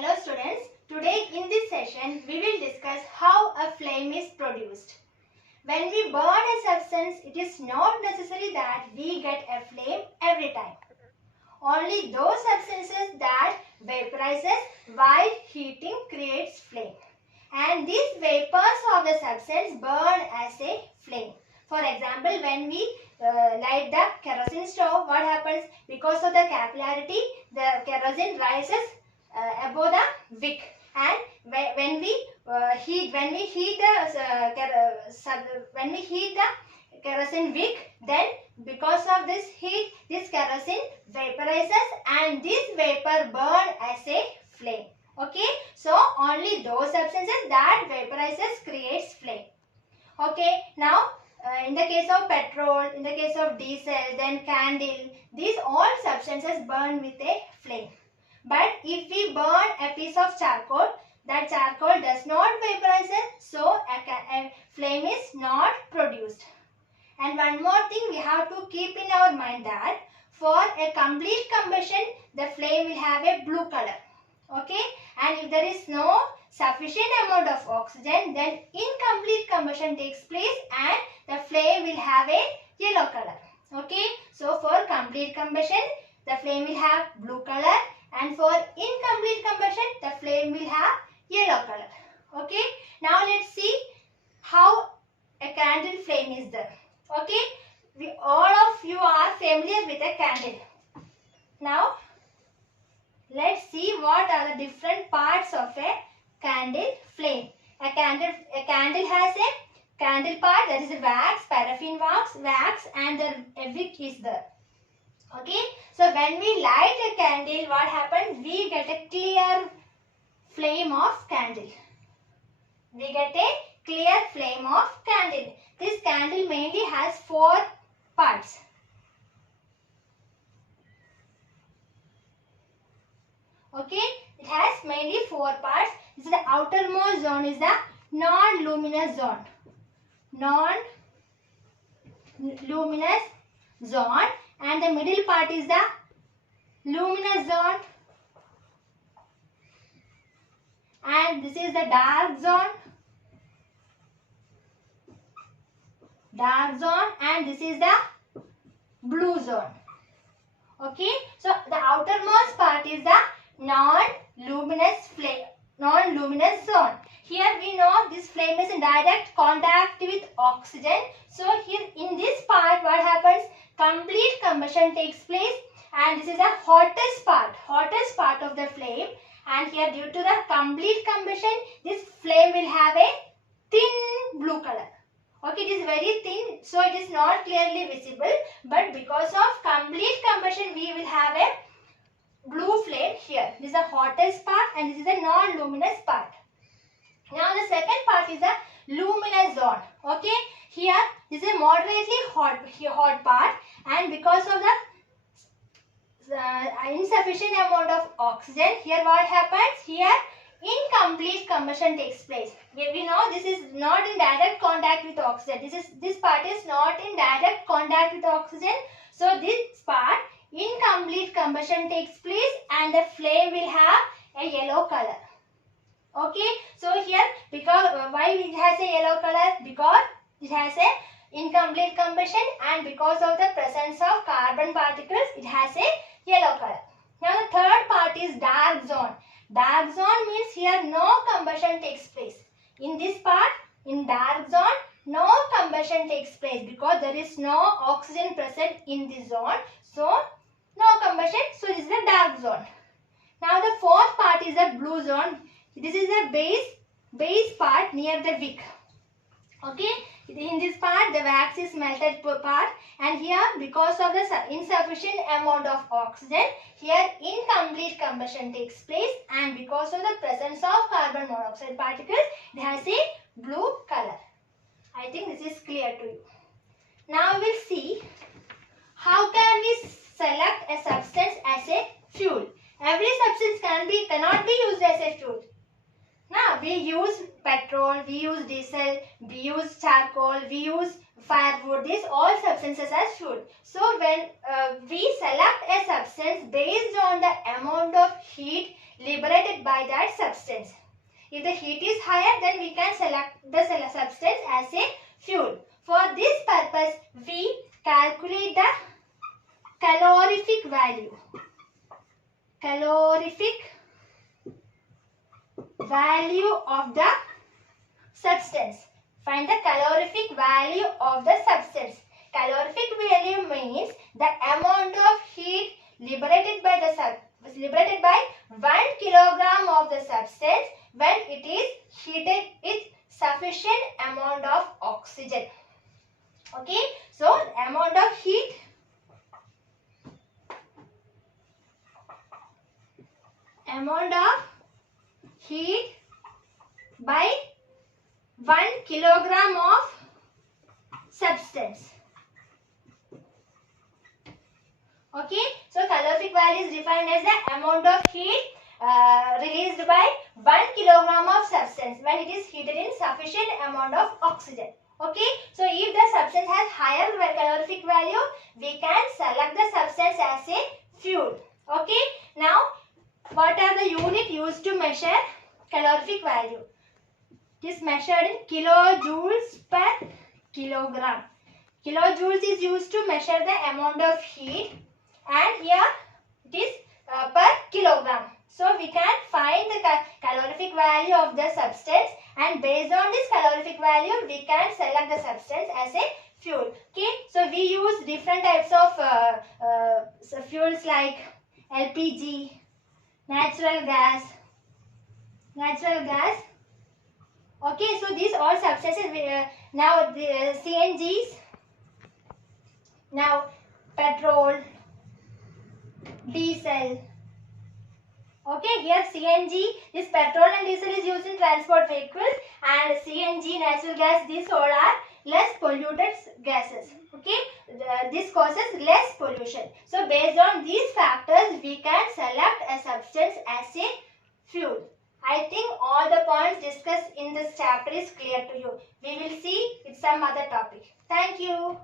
Hello students, today in this session we will discuss how a flame is produced. When we burn a substance, it is not necessary that we get a flame every time. Only those substances that vaporizes while heating creates flame. And these vapors of the substance burn as a flame. For example, when we light the kerosene stove, what happens? Because of the capillarity, the kerosene rises above the wick, and when we heat the kerosene wick, then because of this heat, this kerosene vaporizes and this vapor burn as a flame. Okay, so only those substances that vaporizes creates flame. Okay, now in the case of petrol, in the case of diesel, then candle, these all substances burn with a flame. But if we burn a piece of charcoal, that charcoal does not vaporize, so a flame is not produced. And one more thing we have to keep in our mind that for a complete combustion, the flame will have a blue color. Okay, and if there is no sufficient amount of oxygen, then incomplete combustion takes place and the flame will have a yellow color. Okay, so for complete combustion, the flame will have blue color, and for incomplete combustion, the flame will have yellow color. Okay, now let's see how a candle flame is there. Okay, all of you are familiar with a candle. Now let's see what are the different parts of a candle flame. A candle has a candle part, that is a wax, paraffin wax, and the wick is there. Okay, so when we light a candle, what happens? We get a clear flame of candle. We get a clear flame of candle. This candle mainly has 4 parts. Okay, it has mainly 4 parts. This is the outermost zone is the non-luminous zone. Non-luminous zone, and the middle part is the luminous zone, and this is the dark zone, and this is the blue zone. Okay, so the outermost part is the non-luminous zone. Here we know this flame is in direct contact with oxygen. So here in this part, what happens? Complete combustion takes place, and this is the hottest part of the flame. And here, due to the complete combustion, this flame will have a thin blue color. Okay, it is very thin, so it is not clearly visible. But because of complete combustion, we will have a blue flame here. This is the hottest part, and this is the non-luminous part. Now the second part is the luminous zone. Okay, here this is a moderately hot part, and because of the insufficient amount of oxygen, here what happens? Here incomplete combustion takes place. We know this is not in direct contact with oxygen. This part is not in direct contact with oxygen. So this part, incomplete combustion takes place, and the flame will have a yellow color. Okay, so here because why it has a yellow color? Because it has a incomplete combustion, and because of the presence of carbon particles, it has a yellow color. Now the third part is dark zone. Dark zone means here no combustion takes place. In this part, in dark zone, no combustion takes place because there is no oxygen present in this zone. So no combustion. So this is the dark zone. Now the fourth part is the blue zone. This is the base part near the wick. Okay, in this part the wax is melted part, and here because of the insufficient amount of oxygen, here incomplete combustion takes place, and because of the presence of carbon monoxide particles, it has a blue color. I think this is clear to you. Now we will see how can we select a substance as a fuel. Every substance cannot be used as a fuel. Now we use petrol, we use diesel, we use charcoal, we use firewood. These all substances as fuel. So when we select a substance based on the amount of heat liberated by by that substance. If the heat is higher, then we can select the substance as a fuel. For this purpose, we calculate the calorific value. Calorific value of the substance. Find the calorific value of the substance. Calorific value means the amount of heat liberated by 1 kilogram of the substance when it is heated with sufficient amount of oxygen. Okay, so amount of heat by 1 kilogram of substance. Okay, so calorific value is defined as the amount of heat released by 1 kilogram of substance when it is heated in sufficient amount of oxygen. Okay, so if the substance has higher calorific value, we can select the substance as a fuel. Okay, now what are the unit used to measure calorific value? It is measured in kilojoules per kilogram. Kilojoules is used to measure the amount of heat, and here it is per kilogram. So we can find the calorific value of the substance, and based on this calorific value we can select the substance as a fuel. Okay, so we use different types of fuels like LPG, natural gas. Okay, so these all substances, now the CNGs, now petrol, diesel. Okay, here CNG, this petrol and diesel is used in transport vehicles, and CNG, natural gas, these all are less polluted gases. Okay, this causes less pollution. So based on these factors, we can select a substance as a fuel. I think all the points discussed in this chapter is clear to you. We will see with some other topic. Thank you.